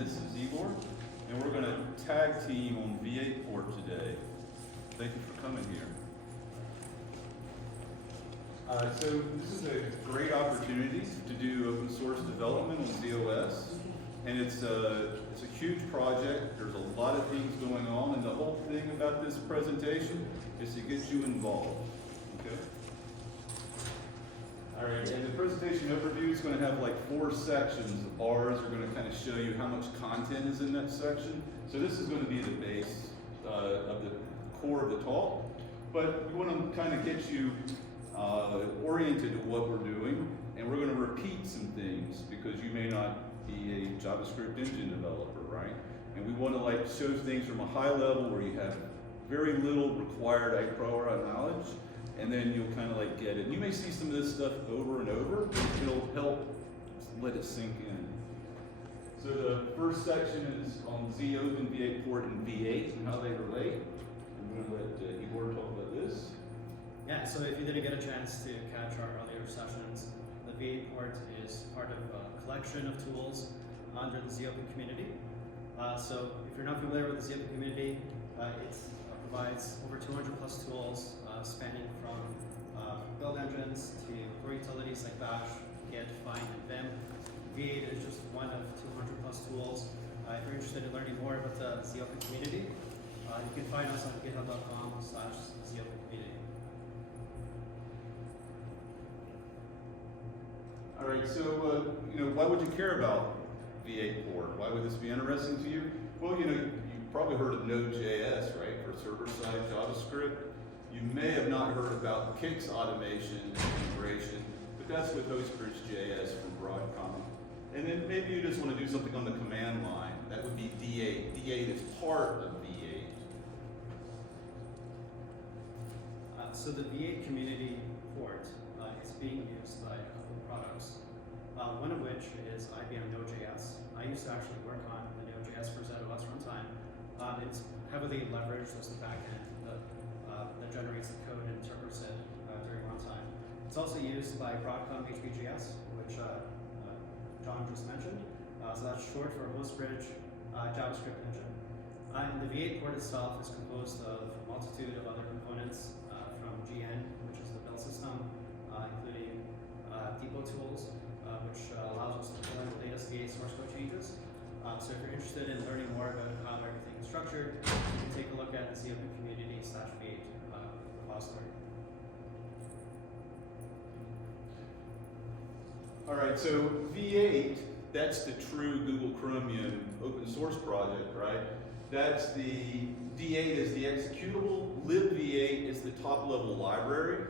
this is Igor, and we're going to tag team on V8 port today. Thank you for coming here. So this is a great opportunity to do open source development on ZOS, and it's a huge project. There's a lot of things going on, and the whole thing about this presentation is to get you involved. Okay. All right, and the presentation overview is going to have like 4 sections. The bars are going to kind of show you how much content is in that section. So this is going to be the base of the core of the talk, but we want to kind of get you oriented to what we're doing, and we're going to repeat some things because you may not be a JavaScript engine developer, right? And we want to like show things from a high level where you have very little required prior knowledge, and then you'll kind of like get it. And you may see some of this stuff over and over, but it'll help let it sink in. So the first section is on zopen, V8 port, and V8 and how they relate. I'm going to let Igor talk about this. Yeah, so if you didn't get a chance to catch our earlier sessions, the V8 port is part of a collection of tools under the zopen community. So if you're not familiar with the zopen community, it provides over 200 plus tools spanning from build engines to core utilities like Bash, Git, Find, and Vim. V8 is just one of 200 plus tools. If you're interested in learning more about the zopen community, you can find us on github.com/zopen community. All right, so why would you care about V8 port? Why would this be interesting to you? Well, you've probably heard of Node.js, right, for server-side JavaScript. You may have not heard about Kix automation and integration, but that's with Hostbridge.js from Broadcom. And then maybe you just want to do something on the command line. That would be D8. D8 is part of V8. So the V8 community port is being used by a couple of products, one of which is IBM Node.js. I used to actually work on the Node.js for ZOS runtime. It's heavily leveraged as the backend that generates the code and interprets it during runtime. It's also used by Broadcom HBJS, which John just mentioned. So that's short for Hostbridge JavaScript engine. And the V8 port itself is composed of a multitude of other components from GN, which is the build system, including depot tools, which allows us to pull in the latest V8 source code changes. So if you're interested in learning more about how everything is structured, you can take a look at the zopen community/V8 repository. All right, so V8, that's the true Google Chromium open source project, right? That's the D8 is the executable, libv8 is the top level library.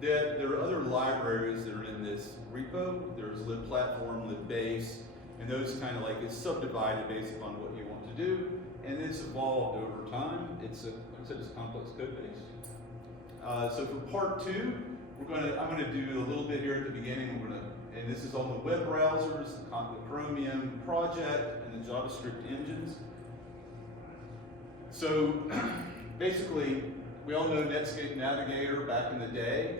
There are other libraries that are in this repo. There's libplatform, libbase, and those kind of like it's subdivided based upon what you want to do, and it's evolved over time. It's like I said, it's a complex code base. So for part 2, I'm going to do a little bit here at the beginning. And this is on the web browsers, the Chromium project, and the JavaScript engines. So basically, we all know Netscape Navigator back in the day.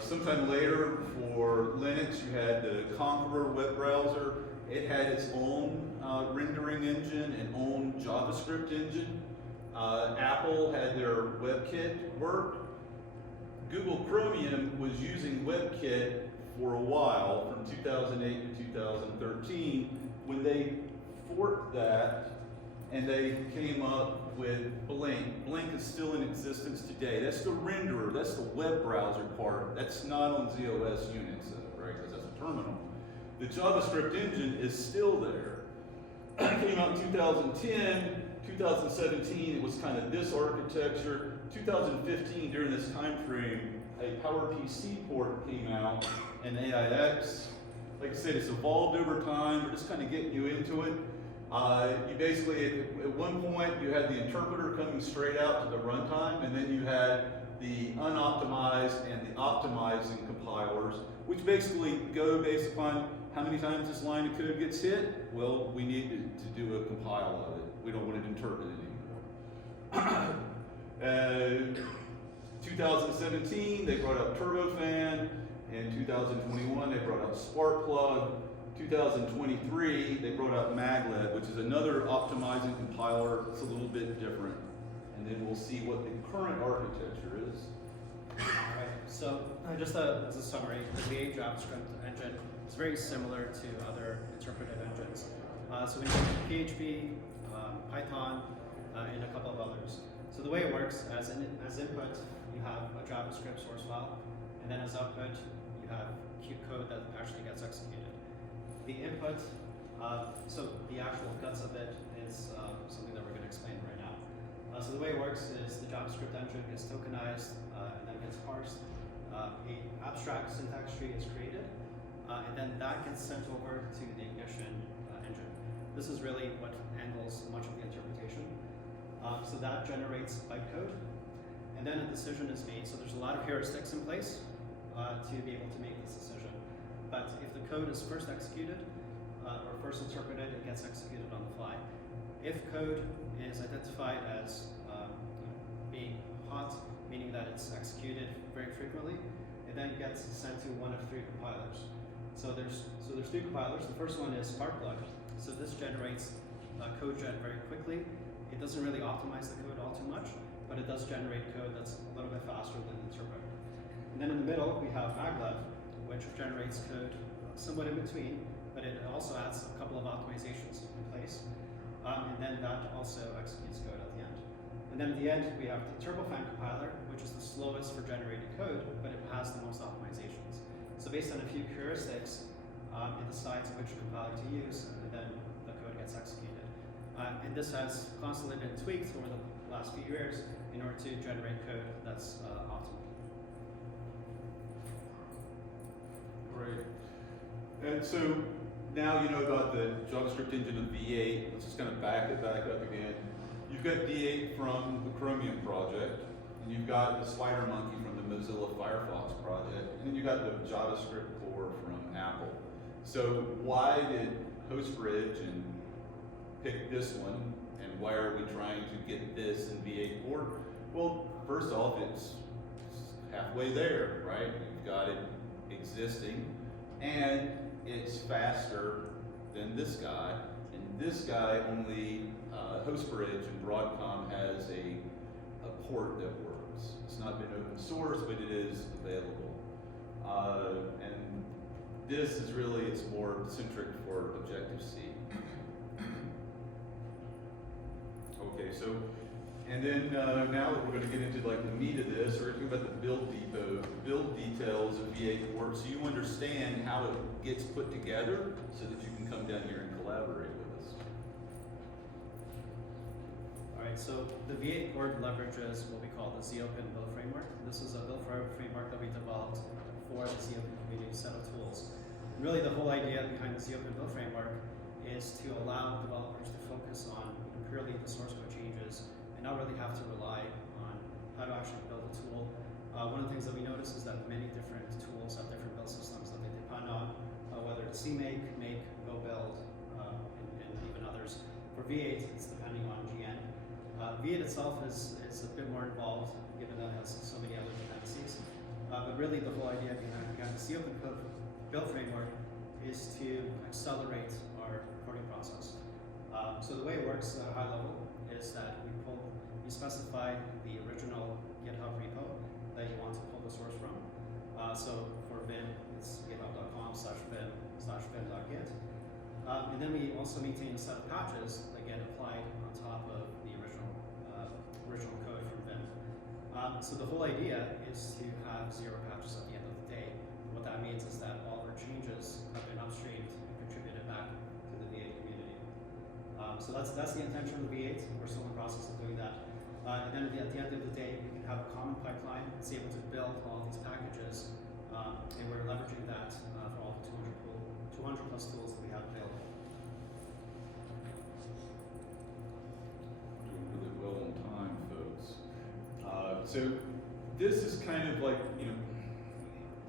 Sometime later, for Linux, you had the Conqueror web browser. It had its own rendering engine and own JavaScript engine. Apple had their WebKit work. Google Chromium was using WebKit for a while, from 2008 to 2013, when they forked that and they came up with Blink. Blink is still in existence today. That's the renderer, that's the web browser part. That's not on ZOS Unix, right, because that's a terminal. The JavaScript engine is still there. It came out in 2010, 2017, it was kind of this architecture. 2015, during this time frame, a PowerPC port came out, and AIX. Like I said, it's evolved over time. We're just kind of getting you into it. You basically, at one point, you had the interpreter coming straight out to the runtime, and then you had the unoptimized and the optimizing compilers, which basically go based upon how many times this line of code gets hit. Well, we need to do a compile of it. We don't want it interpreted anymore. 2017, they brought out Turbofan. In 2021, they brought out Sparkplug. 2023, they brought out maglev, which is another optimizing compiler. It's a little bit different. And then we'll see what the current architecture is. Alright, so just as a summary, the V8 JavaScript engine is very similar to other interpretive engines. So we have PHP, Python, and a couple of others. So the way it works, as input, you have a JavaScript source file, and then as output, you have code that actually gets executed. The input, so the actual guts of it is something that we're going to explain right now. So the way it works is the JavaScript engine gets tokenized and then gets parsed. A abstract syntax tree is created, and then that gets sent over to the ignition engine. This is really what handles much of the interpretation. So that generates bytecode, and then a decision is made. So there's a lot of heuristics in place to be able to make this decision. But if the code is first executed or first interpreted, it gets executed on the fly. If code is identified as being hot, meaning that it's executed very frequently, it then gets sent to one of three compilers. So there's three compilers. The first one is Sparkplug. So this generates code gen very quickly. It doesn't really optimize the code all too much, but it does generate code that's a little bit faster than the interpreter. And then in the middle, we have maglev, which generates code somewhat in between, but it also adds a couple of optimizations in place. And then that also executes code at the end. And then at the end, we have the turbofan compiler, which is the slowest for generating code, but it has the most optimizations. So based on a few heuristics, it decides which compiler to use, and then the code gets executed. And this has constantly been tweaked over the last few years in order to generate code that's optimal. Great. And so now you know about the JavaScript engine of V8. Let's just kind of back it back up again. You've got V8 from the Chromium project, and you've got the SpiderMonkey from the Mozilla Firefox project, and then you've got the JavaScript core from Apple. So why did Hostbridge and pick this one, and why are we trying to get this in V8 port? Well, first off, it's halfway there, right? You've got it existing, and it's faster than this guy, and this guy only, Hostbridge and Broadcom has a port that works. It's not been open source, but it is available. And this is really, it's more centric for Objective-C. Okay, so, and then now that we're going to get into like the meat of this, we're going to talk about the build depot, the build details of V8 port, so you understand how it gets put together, so that you can come down here and collaborate with us. All right, so the V8 board leverages what we call the zopen build framework. This is a build framework that we developed for the zopen community set of tools. And really, the whole idea behind the zopen build framework is to allow developers to focus on purely the source code changes and not really have to rely on how to actually build a tool. One of the things that we notice is that many different tools have different build systems that they depend on, whether it's CMake, Make, Go Build, and even others. For V8, it's depending on GN. V8 itself is a bit more involved, given that it has so many other dependencies. But really, the whole idea behind the zopen build framework is to accelerate our coding process. So the way it works at a high level is that we specify the original GitHub repo that you want to pull the source from. So for Vim, it's github.com/vim/vim.git. And then we also maintain a set of patches that get applied on top of the original code from Vim. So the whole idea is to have 0 patches at the end of the day. What that means is that all our changes have been upstreamed and contributed back to the V8 community. So that's the intention of the V8. We're still in the process of doing that. And then at the end of the day, we can have a common pipeline that's able to build all these packages, and we're leveraging that for all the 200 plus tools that we have available. Doing really well on time, folks. So this is kind of like, you know,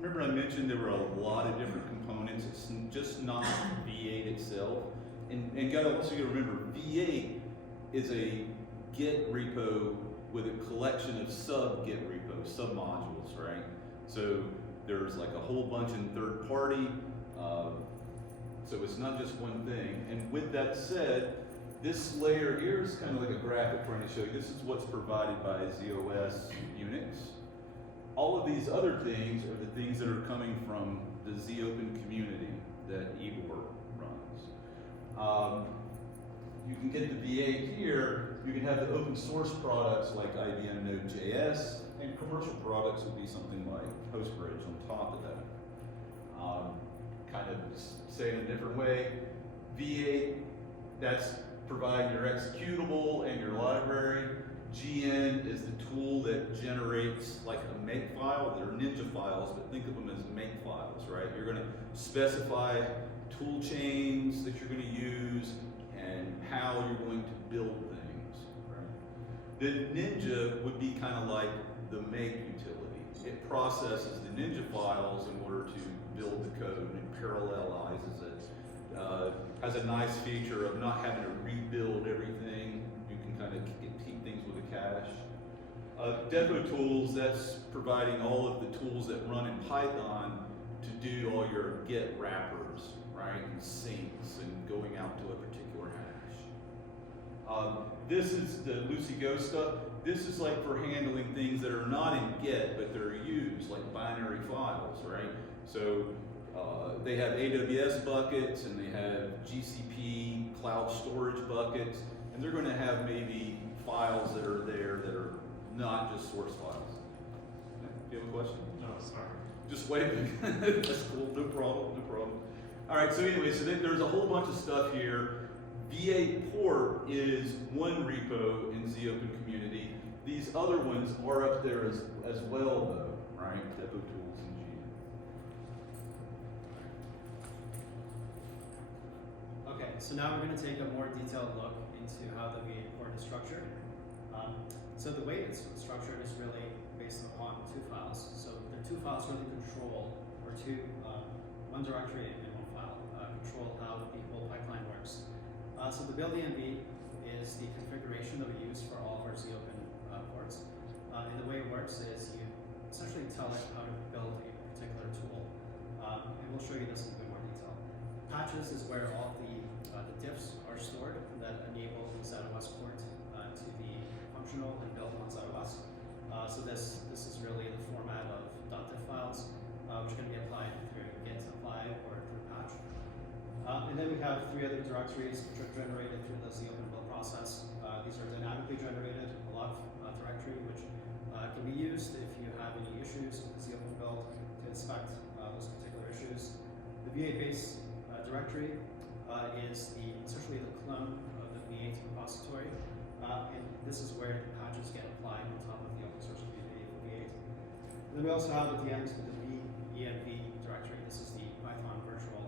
remember I mentioned there were a lot of different components. It's just not V8 itself. And also you gotta remember, V8 is a Git repo with a collection of sub-Git repos, sub-modules, right? So there's like a whole bunch in third party, So it's not just one thing. And with that said, this layer here is kind of like a graphic trying to show you this is what's provided by ZOS Unix. All of these other things are the things that are coming from the zopen community that Igor runs. You can get the V8 here. You can have the open source products like IBM Node.js, and commercial products would be something like Postbridge on top of that. Kind of say it in a different way, V8, that's providing your executable and your library. GN is the tool that generates like a make file. They're ninja files, but think of them as make files, right? You're going to specify tool chains that you're going to use and how you're going to build things, right? The ninja would be kind of like the make utility. It processes the ninja files in order to build the code and parallelizes it. Has a nice feature of not having to rebuild everything. You can kind of keep things with a cache. Devo tools, that's providing all of the tools that run in Python to do all your get wrappers, right? And syncs and going out to a particular hash. This is the Lucy Go stuff. This is like for handling things that are not in get, but they're used, like binary files, right? So they have AWS buckets and they have GCP cloud storage buckets, and they're going to have maybe files that are there that are not just source files. Do you have a question? No, sorry. Just waving. That's cool. No problem. No problem. All right. So anyway, so there's a whole bunch of stuff here. V8 port is one repo in zopen community. These other ones are up there as well, though, right? Devo tools and G. Okay, so now we're going to take a more detailed look into how the V8 port is structured. So the way it's structured is really based upon two files. So there are two files really control, or one directory and one file, control how the whole pipeline works. So the build env is the configuration that we use for all of our zopen ports. And the way it works is you essentially tell it how to build a particular tool. And we'll show you this in a bit more detail. Patches is where all the diffs are stored that enable the ZOS port to be functional and built on ZOS. So this is really the format of .diff files, which can be applied through git apply or through patch. And then we have three other directories which are generated through the zopen build process. These are dynamically generated, a log directory, which can be used if you have any issues with the zopen build to inspect those particular issues. The V8 base directory is essentially the clone of the V8 repository, and this is where the patches get applied on top of the open source community for V8. And then we also have at the end the venv directory. This is the Python virtual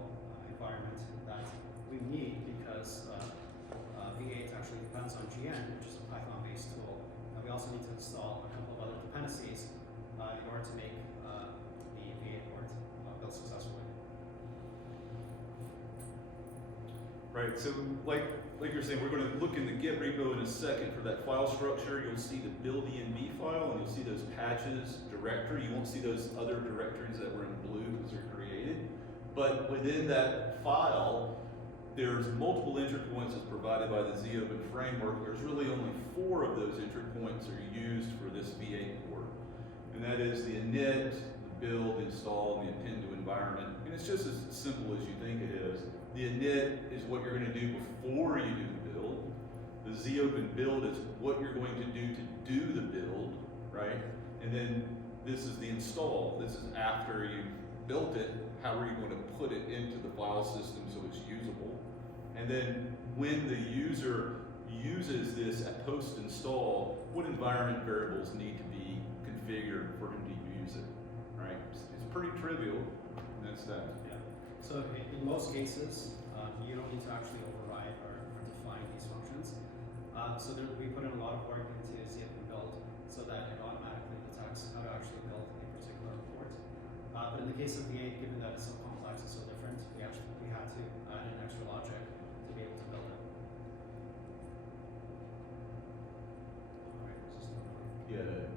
environment that we need because V8 actually depends on GN, which is a Python-based tool. And we also need to install a couple of other dependencies in order to make the V8 port build successfully. Right, so like you're saying, we're going to look in the Git repo in a second for that file structure. You'll see the build env file, and you'll see those patches directory. You won't see those other directories that were in blue because they're created. But within that file, there's multiple entry points that's provided by the zopen framework. There's really only 4 of those entry points are used for this V8 port. And that is the init, the build, install, and the append to environment. And it's just as simple as you think it is. The init is what you're going to do before you do the build. The zopen build is what you're going to do the build, right? And then this is the install. This is after you've built it, how are you going to put it into the file system so it's usable? And then when the user uses this at post-install, what environment variables need to be configured for him to use it, right? It's pretty trivial, and that's that. Yeah. So in most cases, you don't need to actually override or define these functions. We put in a lot of work into zopen build so that it automatically detects how to actually build a particular port. But in the case of V8, given that it's so complex and so different, we had to add in extra logic to be able to build it. All right, Yeah, and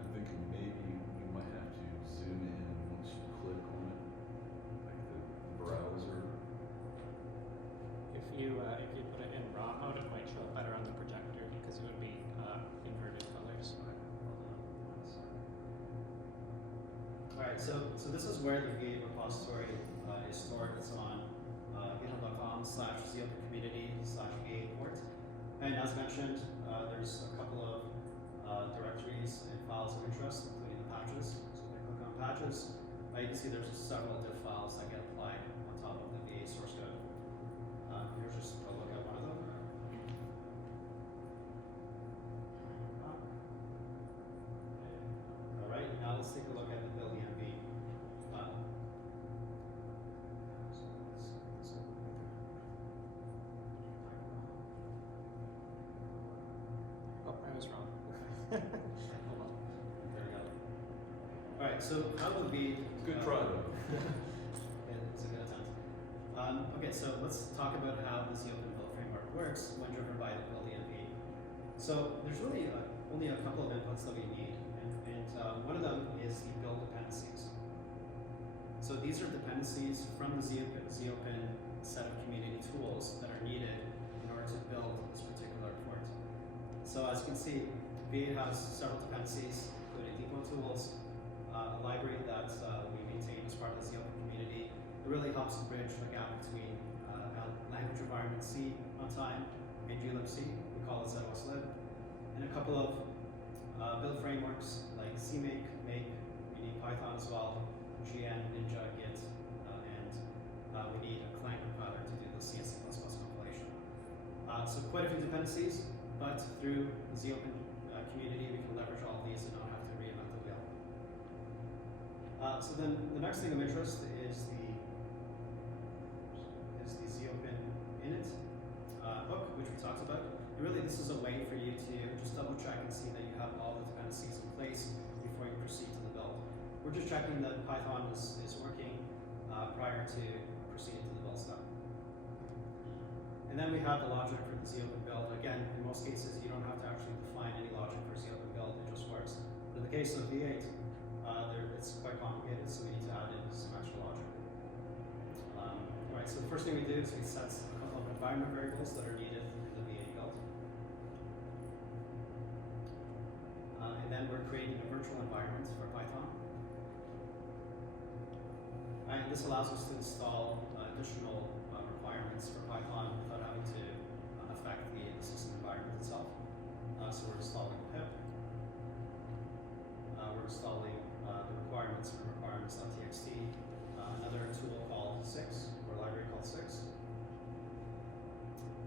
I'm thinking maybe you might have to zoom in once you click on it, like the browser. Alright, so this is where the V8 repository is stored. It's on github.com/zopen-community/V8 port. And as mentioned, there's a couple of directories and files of interest, including the patches. So if I click on patches, you can see there's several diff files that get applied on top of the V8 source code. Here's just a look at one of them. Alright, now let's take a look at the build env file. Oh, I was wrong. Hold on. There we go. Alright, so how will be Good try though. It's a good attempt. Okay, so let's talk about how the zopen build framework works when driven by the build env. So there's really only a couple of inputs that we need, and one of them is the build dependencies. So these are dependencies from the zopen set of community tools that are needed in order to build this particular port. So as you can see, V8 has several dependencies, including depot tools, a library that we maintain as part of the zopen community. It really helps to bridge the gap between language environment C runtime and glibc. We call it ZOSlib. And a couple of build frameworks like CMake, Make, we need Python as well, GN, Ninja, Git, and we need a client compiler to do the C and C++ compilation. So quite a few dependencies, but through the zopen community, we can leverage all of these and not have to reinvent the wheel. So then the next thing of interest is the zopen init hook, which we talked about. And really, this is a way for you to just double check and see that you have all the dependencies in place before you proceed to the build. We're just checking that Python is working prior to proceeding to the build step. And then we have the logic for the zopen build. Again, in most cases, you don't have to actually define any logic for zopen build, it just works. But in the case of V8, it's quite complicated, so we need to add in some extra logic. Alright, so the first thing we do is we set a couple of environment variables that are needed in the V8 build. And then we're creating a virtual environment for Python. And this allows us to install additional requirements for Python without having to affect the system environment itself. So we're installing pip. We're installing the requirements from requirements.txt, another tool called 6, or a library called 6.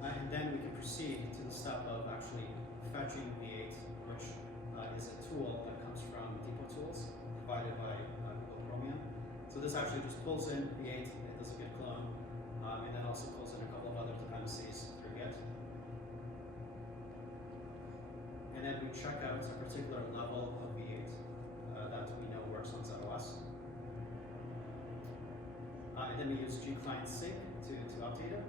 And then we can proceed to the step of actually fetching V8, which is a tool that comes from depot tools provided by Google Chromium. So this actually just pulls in V8, it does a git clone, and then also pulls in a couple of other dependencies through Git. And then we check out a particular level of V8 that we know works on ZOS. And then we use gclient sync to update it.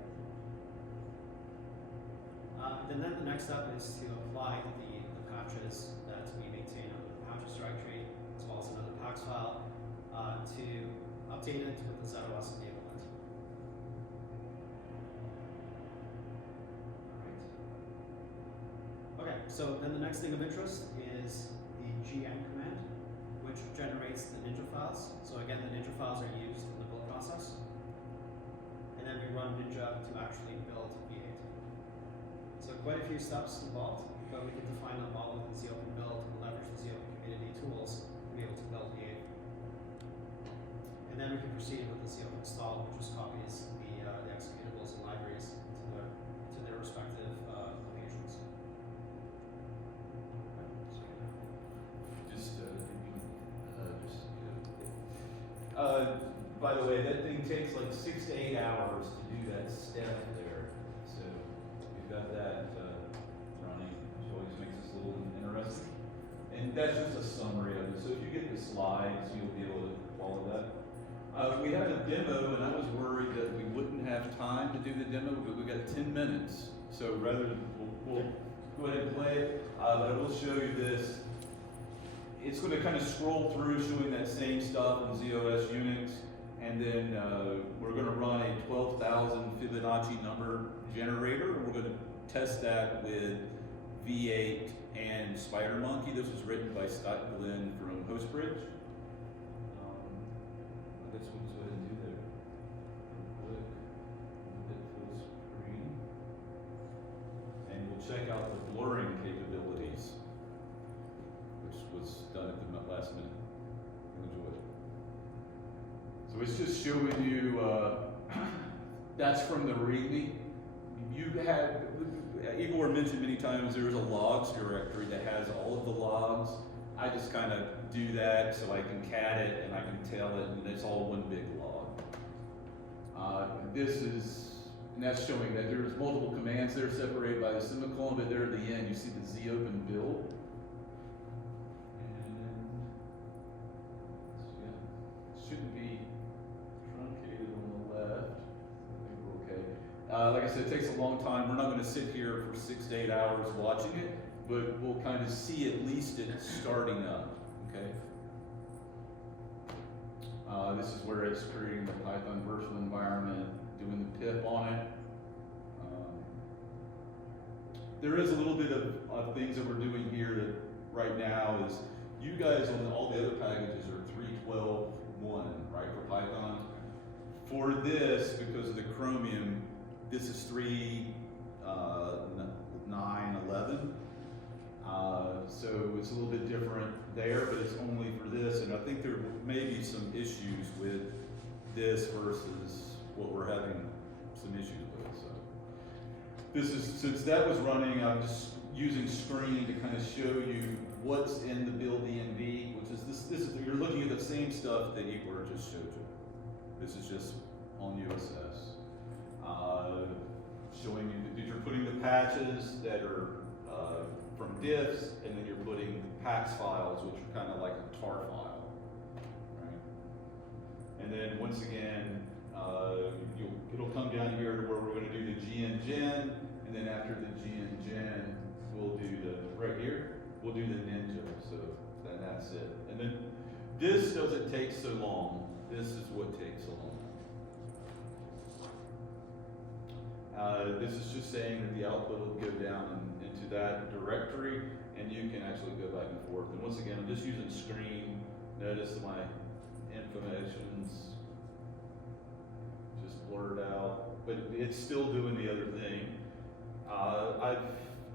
And then the next step is to apply the patches that we maintain on the patches directory, as well as another pax file, to update it with the ZOS enablement. Okay, so then the next thing of interest is the gn command, which generates the Ninja files. So again, the Ninja files are used in the build process. And then we run Ninja to actually build V8. So quite a few steps involved, but we can define them all within the zopen build and leverage the zopen community tools to be able to build V8. And then we can proceed with the zopen install, which just copies the executables and libraries to their respective locations. By the way, that thing takes like 6 to 8 hours to do that step there. So we've got that running, which always makes us a little interesting. And that's just a summary of it. So if you get the slides, you'll be able to follow that. We have a demo, and I was worried that we wouldn't have time to do the demo, but we got 10 minutes. So rather than, we'll go ahead and play it, but I will show you this. It's going to kind of scroll through showing that same stuff in ZOS Unix, and then we're going to run a 12,000 Fibonacci number generator. We're going to test that with V8 and SpiderMonkey. This was written by Scott Glenn from Hostbridge. guess we'll just go ahead and do that real quick. Hit full screen. And we'll check out the blurring capabilities, which was done at the last minute. Enjoy it. So it's just showing you, that's from the README. You had, Igor mentioned many times there's a logs directory that has all of the logs. I just kind of do that so I can cat it and I can tail it, and it's all one big log. And that's showing that there's multiple commands there separated by the semicolon, but there at the end you see the zopen build. And yeah, shouldn't be truncated on the left. I think we're okay. Like I said, it takes a long time. We're not going to sit here for 6 to 8 hours watching it, but we'll kind of see at least it starting up. Okay. This is where it's creating the Python virtual environment, doing the pip on it. There is a little bit of things that we're doing here that right now is you guys on all the other packages are 3.12.1, right, for Python. For this, because of the Chromium, this is 3.9.11. So it's a little bit different there, but it's only for this, and I think there may be some issues with this versus what we're having some issues with. So this is, since that was running, I'm just using screen to kind of show you what's in the build env, which is this is, you're looking at the same stuff that Igor just showed you. This is just on USS. Showing you that you're putting the patches that are from diffs, and then you're putting pax files, which are kind of like a tar file, right? And then once again, it'll come down here to where we're going to do the gn-gen, and then after the gn-gen, we'll do right here, we'll do the ninja, so then that's it. And then this doesn't take so long. This is what takes so long. This is just saying that the output will go down into that directory, and you can actually go back and forth. And once again, I'm just using screen. Notice my information's just blurred out, but it's still doing the other thing. I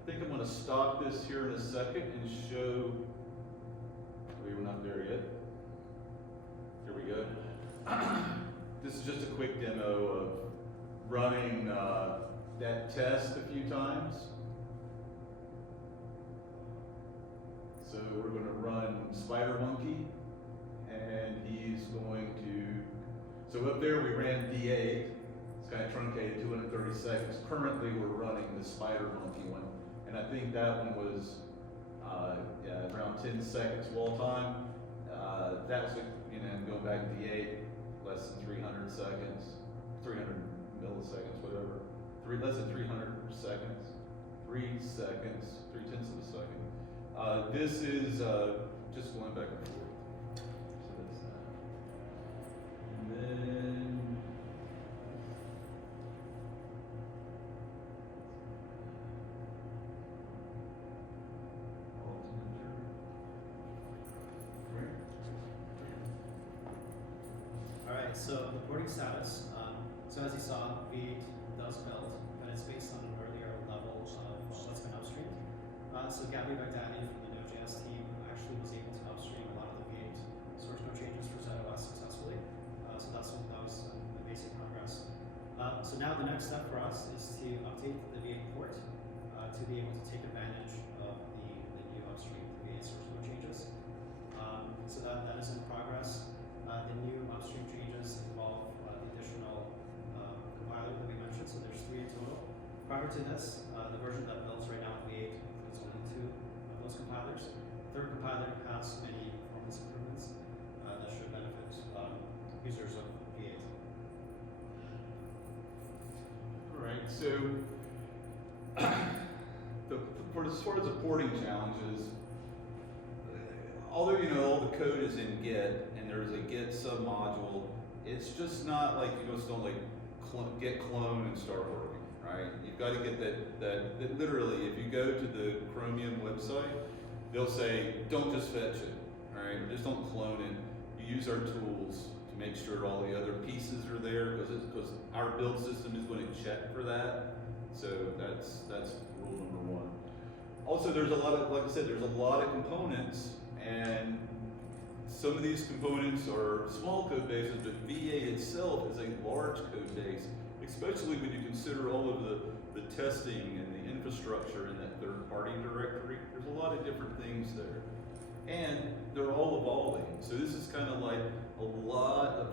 think I'm going to stop this here in a second and show. We're not there yet. Here we go. This is just a quick demo of running that test a few times. So we're going to run Spider Monkey, and he's going to, so up there we ran D8, it's kind of truncated, 230 seconds. Currently we're running the Spider Monkey one, and I think that one was around 10 seconds wall time. That was, going back to D8, less than 300 seconds, 300 milliseconds, whatever. Less than 300 seconds, 3 seconds, 3/10 of a second. This is just going back and forth. So that's that. And then All right, so the porting status. So as you saw, V8 does build, but it's based on an earlier level of what's been upstreamed. So Gabby Baghdadi from the Node.js team actually was able to upstream a lot of the V8 source code changes for ZOS successfully. So that was the basic progress. So now the next step for us is to update the V8 port to be able to take advantage of the new upstream V8 source code changes. So that is in progress. The new upstream changes involve the additional compiler that we mentioned, so there's 3 in total. Prior to this, the version that builds right now in V8 includes only 2 of those compilers. The third compiler has many performance improvements that should benefit users of V8. all right, so as far as the porting challenges, although all the code is in Git and there's a Git submodule, it's just not like you just don't like git clone and start working, right? You've got to get that literally, if you go to the Chromium website, they'll say don't just fetch it, right? Just don't clone it. You use our tools to make sure all the other pieces are there, because our build system is going to check for that. So that's rule number one. Also, there's a lot of, like I said, there's a lot of components, and some of these components are small code bases, but VA itself is a large code base, especially when you consider all of the testing and the infrastructure in that third-party directory. There's a lot of different things there. And they're all evolving. So this is kind of like a lot of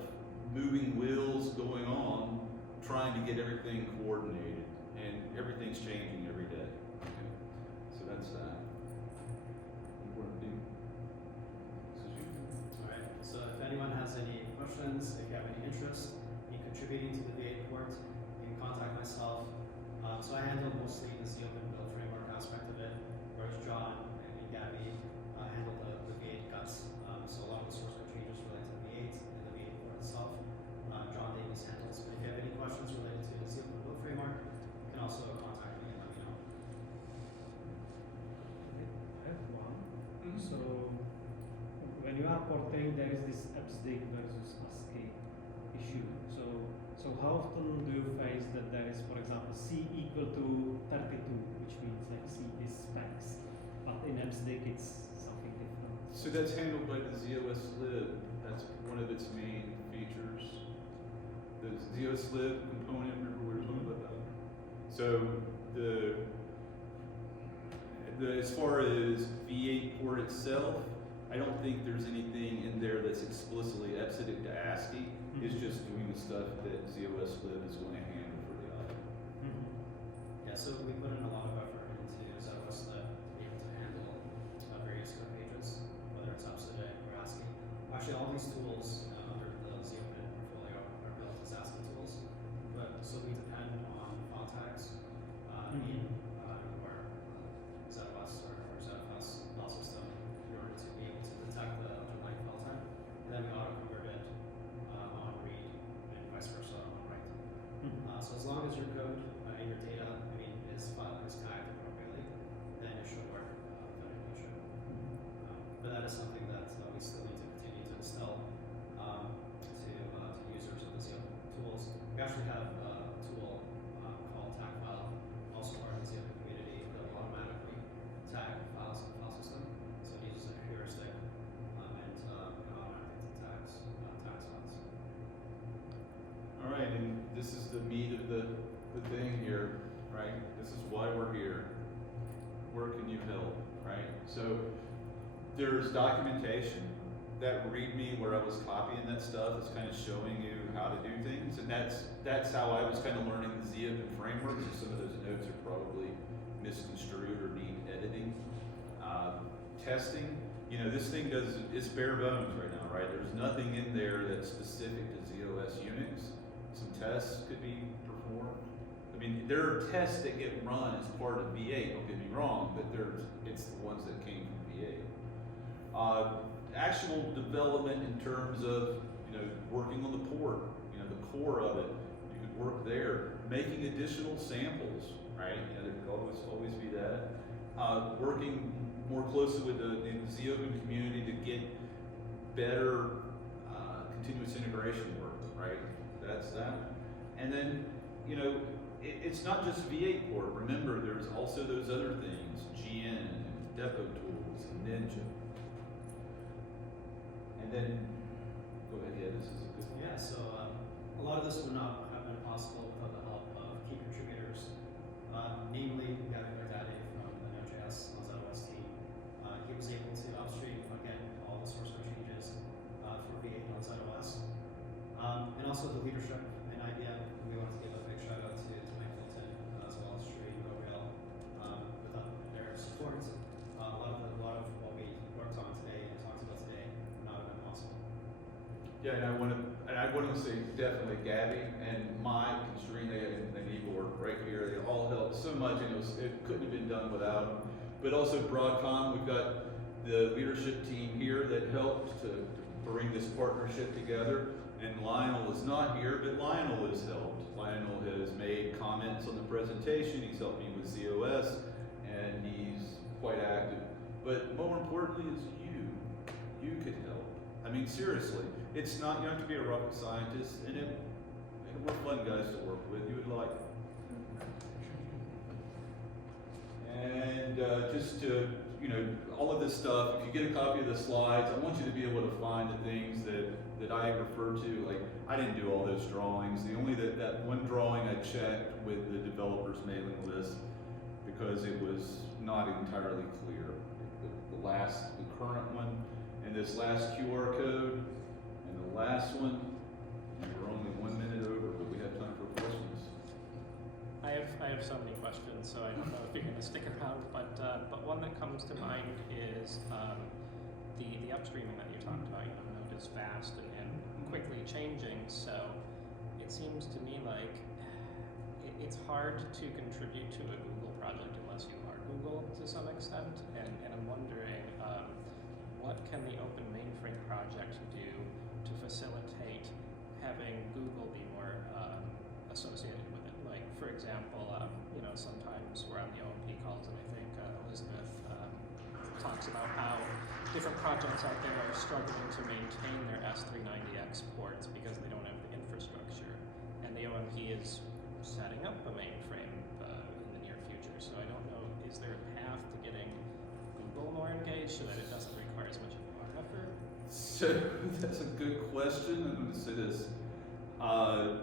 moving wheels going on, trying to get everything coordinated. And everything's changing every day. Okay. So that's that. Alright, so if anyone has any questions, if you have any interest in contributing to the V8 port, you can contact myself. So I handle mostly the zopen build framework aspect of it, whereas John and Gabby handle the V8 guts. So a lot of the source code changes related to V8 and the V8 port itself. John Davies handles. But if you have any questions related to the zopen build framework, you can also contact me and let me know. I have one. So when you are porting, there is this upsdig versus ASCII issue. So how often do you face that there is, for example, C equal to 32, which means like C is specs, but in upsdig it's something different. So that's handled by the ZOS lib. That's one of its main features. The ZOS lib component, remember we were talking about that? So as far as V8 port itself, I don't think there's anything in there that's explicitly upsided to ASCII. It's just doing the stuff that ZOS lib is going to handle for the audio. Yeah, so we put in a lot of effort into ZOS lib to be able to handle various code pages, whether it's upside or ASCII. Actually, all these tools under the zopen portfolio are built as ASCII tools, but so we depend on font tags in or ZOS or ZFS file system in order to be able to detect the underlying file type, and then we auto-convert it on read and vice versa on write. So as long as your code and your data, is tagged appropriately, then it should work. Then it should. But that is something that we still need to continue to instill to users of the zopen tools. We actually have a tool called tag file, also part of the zopen community, that will automatically tag files in the file system. So it uses a heuristic and automatically tags files. All right, and this is the meat of the thing here, right? This is why we're here. Where can you help, right? So there's documentation. That README where I was copying that stuff is kind of showing you how to do things, and that's how I was kind of learning the zopen framework. So some of those notes are probably misconstrued or need editing. Testing, this thing it's bare bones right now, right? There's nothing in there that's specific to ZOS Unix. Some tests could be performed. There are tests that get run as part of V8, don't get me wrong, but it's the ones that came from V8. Actual development in terms of, working on the port, the core of it, you could work there. Making additional samples, right? There could always be that. Working more closely with the zopen community to get better continuous integration work, right? That's that. And then, it's not just V8 port. Remember, there's also those other things, GN and Depo tools and Ninja. And then, go ahead, yeah, this is a good one. Yeah, so a lot of this would not have been possible without the help of key contributors, namely Gavin Verdade from the Node.js ZOS team. He was able to upstream, again, all the source code changes for V8 on ZOS. And also the leadership in IBM. We want to give a big shout out to Mike Hilton, as well as Sri and Gabriel. Without their support, a lot of what we worked on today and talked about today would not have been possible. Yeah, and I want to say definitely Gabby and Mike and Serena and Igor right here. They all helped so much, and it couldn't have been done without them. But also Broadcom, we've got the leadership team here that helped to bring this partnership together. And Lionel is not here, but Lionel has helped. Lionel has made comments on the presentation. He's helped me with ZOS, and he's quite active. But more importantly is you. You could help. I mean, seriously, it's not, you don't have to be a rocket scientist, and we're fun guys to work with, you would like it. And just to, you know, all of this stuff, if you get a copy of the slides, I want you to be able to find the things that I refer to. Like, I didn't do all those drawings. The only that one drawing I checked with the developer's mailing list because it was not entirely clear. The current one, and this last QR code, and the last one, and we're only 1 minute over, but we have time for questions. I have so many questions, so I don't know if you're going to stick around. But one that comes to mind is the upstreaming that you talked about. You know, Node is fast and quickly changing, so it seems to me like it's hard to contribute to a Google project unless you are Google to some extent. And I'm wondering, what can the Open Mainframe project do to facilitate having Google be more associated with it? Like, for example, you know, sometimes we're on the OMP calls, and I think Elizabeth talks about how different projects out there are struggling to maintain their S390X ports because they don't have the infrastructure, and the OMP is setting up a mainframe in the near future. So I don't know, is there a path to getting Google more engaged so that it doesn't require as much of our effort? So that's a good question. I'm going to say this. I'm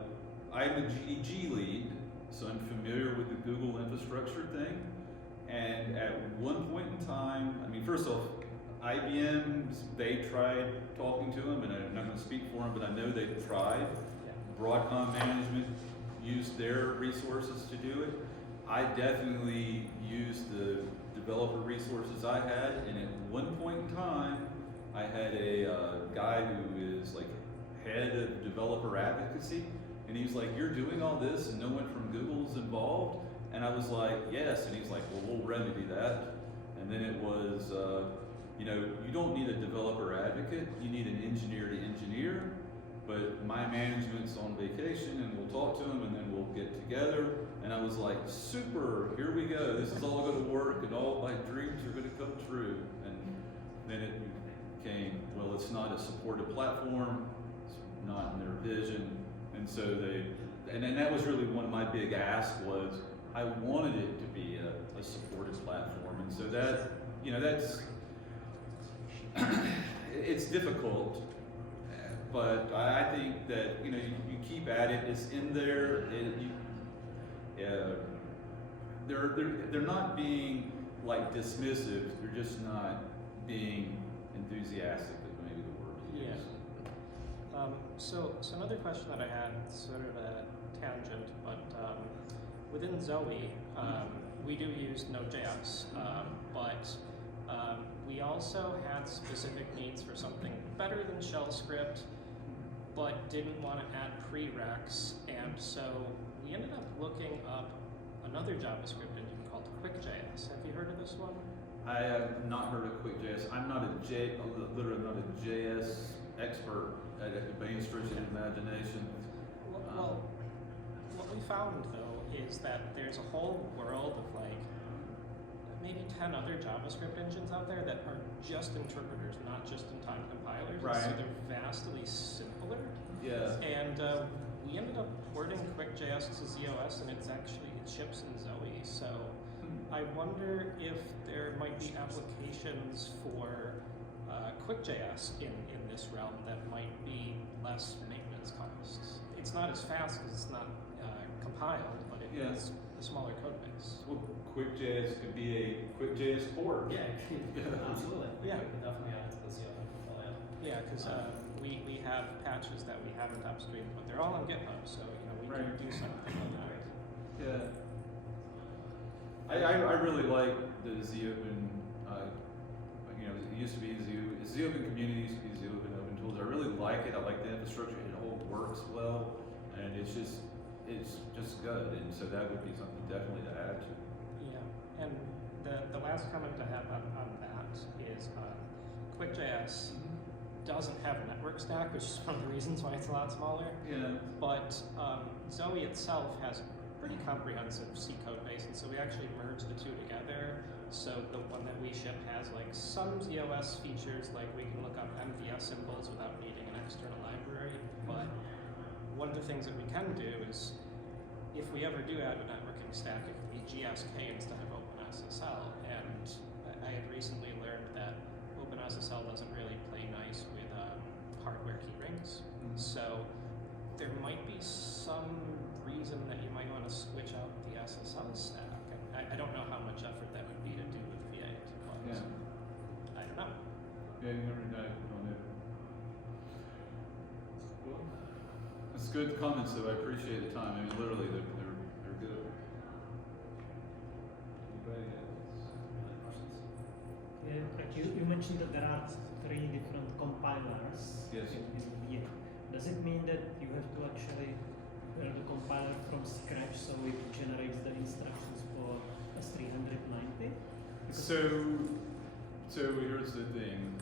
a GDG lead, so I'm familiar with the Google infrastructure thing. And at one point in time, I mean, first off, IBM, they tried talking to them, and I'm not going to speak for them, but I know they tried. Yeah. Broadcom management used their resources to do it. I definitely used the developer resources I had, and at one point in time, I had a guy who is like head of developer advocacy, and he's like, "You're doing all this, and no one from Google's involved?" And I was like, "Yes," and he's like, "Well, we'll remedy that." And then it was, you know, you don't need a developer advocate, you need an engineer to engineer. But my management's on vacation, and we'll talk to them, and then we'll get together. And I was like, super, here we go. This is all going to work, and all my dreams are going to come true. And then it became, well, it's not a supported platform. It's not in their vision. And so and then that was really one of my big asks was, I wanted it to be a supported platform. And so that, you know, that's, it's difficult. But I think that, you know, you keep at it. It's in there. They're not being like dismissive. They're just not being enthusiastic. Is maybe the word to use. Yeah. So another question that I had, sort of a tangent, but within Zoe, we do use Node.js, but we also had specific needs for something better than shell script, but didn't want to add prereqs, and so we ended up looking up another JavaScript engine called QuickJS. Have you heard of this one? I have not heard of QuickJS. I'm not literally not a JS expert at the main stretch of imagination. Well, what we found though is that there's a whole world of like maybe 10 other JavaScript engines out there that are just interpreters, not just in-time compilers. Right. So they're vastly simpler. Yeah. And we ended up porting QuickJS to ZOS, and it ships in Zoe. So I wonder if there might be applications for QuickJS in this realm that might be less maintenance costs. It's not as fast because it's not compiled, but it is a smaller code base. Well, QuickJS could be a QuickJS port. Yeah, absolutely. Yeah. We can definitely add it to the CLI portfolio. Yeah, because we have patches that we haven't upstreamed, but they're all on GitHub, so you know we can do something on that. Yeah. I really like the zopen, you know, it used to be zopen community, used to be zopen open tools. I really like it. I like the infrastructure. It all works well, and it's just good. And so that would be something definitely to add to. Yeah, and the last comment I have on that is QuickJS doesn't have a network stack, which is one of the reasons why it's a lot smaller. Yeah. But Zoe itself has pretty comprehensive C code base, and so we actually merged the two together. So the one that we ship has like some ZOS features, like we can look up MVS symbols without needing an external library. But one of the things that we can do is, if we ever do add a networking stack, it could be GSK instead of OpenSSL. And I had recently learned that OpenSSL doesn't really play nice with hardware key rings. So there might be some reason that you might want to switch out the SSL stack. I don't know how much effort that would be to do with V8, but Yeah. I don't know. Yeah, you never know on it. Well, that's good comments, though. I appreciate the time. I mean, literally, they're good. Anybody else? Any questions? Yeah, like you mentioned that there are 3 different compilers Yes. in VA. Does it mean that you have to actually build a compiler from scratch so it generates the instructions for S390? So here's the thing.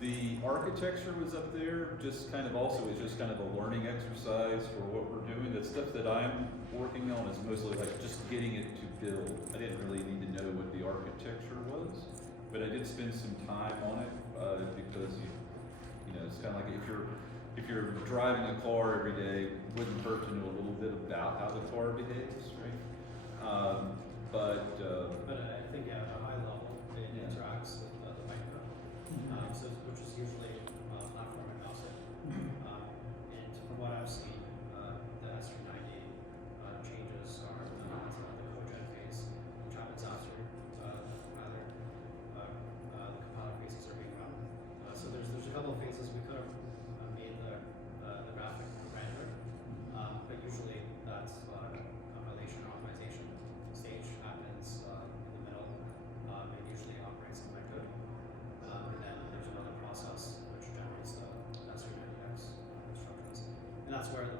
The architecture was up there, just kind of also is just kind of a learning exercise for what we're doing. The stuff that I'm working on is mostly like just getting it to build. I didn't really need to know what the architecture was, but I did spend some time on it because you know it's kind of like if you're driving a car every day, it wouldn't hurt to know a little bit about how the car behaves, right? But I think at a high level, it Yeah. interacts with the micro, which is usually platform agnostic. And from what I've seen, the S390 changes are the cogen phase, which happens after either the compiler phases are being run. So there's a couple of phases we could have made the graphic rendered, but usually that's compilation or optimization stage happens in the middle, and usually operates in micro. And then there's another process which generates the S390X instructions, and that's where the